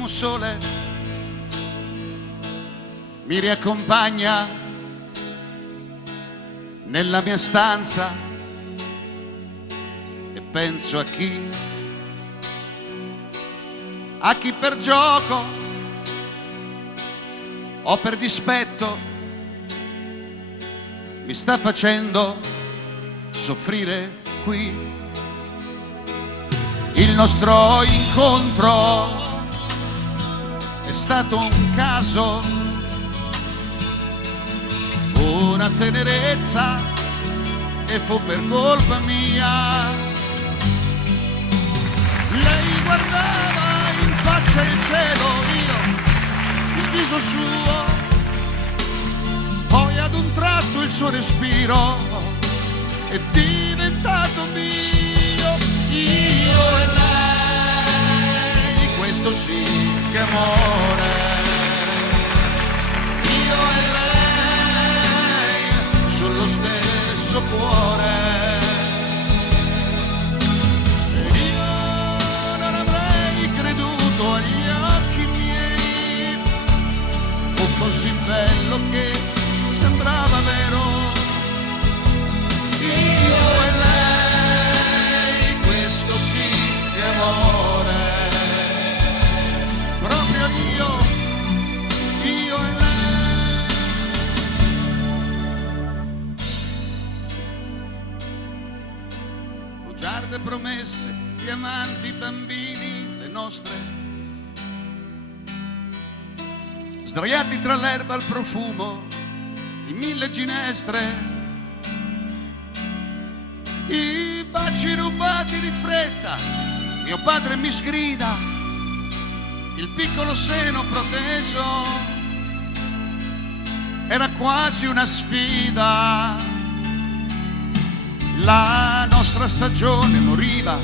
primo sole mi riaccompagna nella mia stanza e penso a chi per gioco o per dispetto mi sta facendo soffrire qui. Il nostro incontro è stato un caso, una tenerezza e fu per colpa mia. Lei guardava in faccia il cielo, io il viso suo, poi ad un tratto il suo respiro è diventato mio. Io e lei, questo sì che amore. Io e lei sullo stesso cuore. Io non avrei creduto agli occhi miei, fu così bello che sembrava vero. Io e lei, questo sì che amore. Proprio io e lei. Bugiarde promesse, diamanti, bambini, le nostre. Sdraiati tra l'erba al profumo di 1000 ginestre. I baci rubati di fretta, mio padre mi sgrida, il piccolo seno proteso, era quasi una sfida. La nostra stagione moriva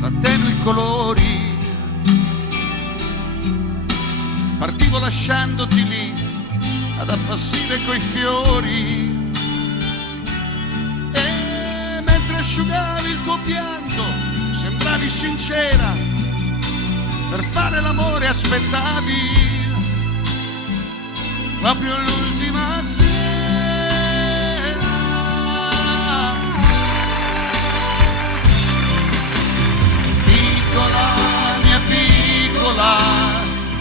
tra tenui colori, partivo lasciandoti lì ad appassire coi fiori. Asciugavi il tuo pianto, sembravi sincera, per fare l'amore aspettavi proprio l'ultima sera. Piccola, mia piccola,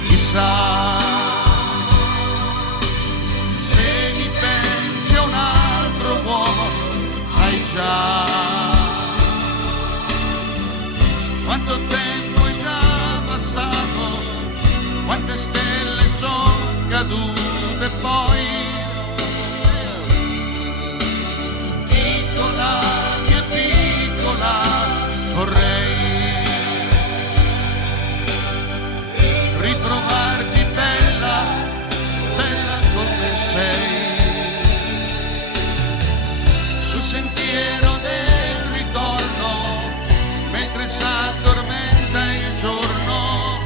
chissà se mi pensi a un altro uomo, hai già. Quanto tempo è già passato, quante stelle sono cadute poi. Piccola, mia piccola, vorrei ritrovarti bella, bella come sei. Sul sentiero del ritorno, mentre s'addormenta il giorno,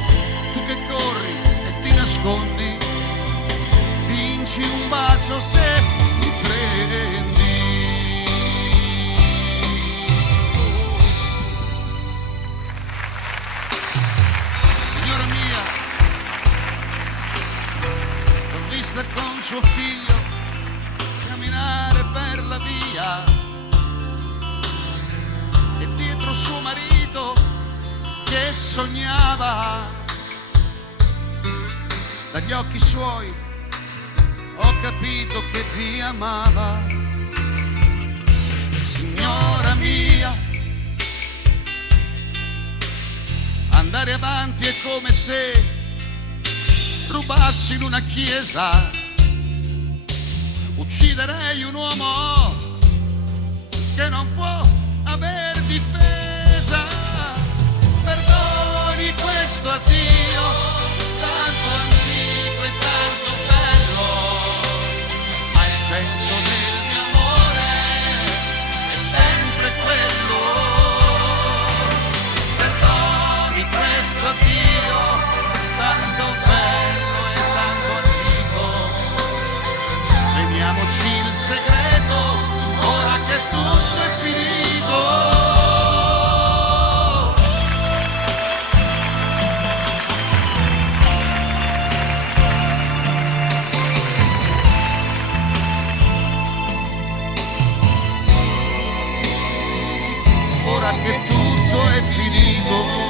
tu che corri e ti nascondi, vinci un bacio se mi prendi. Signora mia, l'ho vista con suo figlio camminare per la via e dietro suo marito che sognava. Dagli occhi suoi ho capito che ti amava. Signora mia, andare avanti è come se rubassi in una chiesa. Ucciderei un uomo che non può aver difesa. Perdoni questo addio, tanto antico e tanto bello, ma il senso del mio amore è sempre quello. Perdoni questo addio, tanto bello e tanto antico, veniamoci il segreto ora che tutto è finito. che tutto è finito.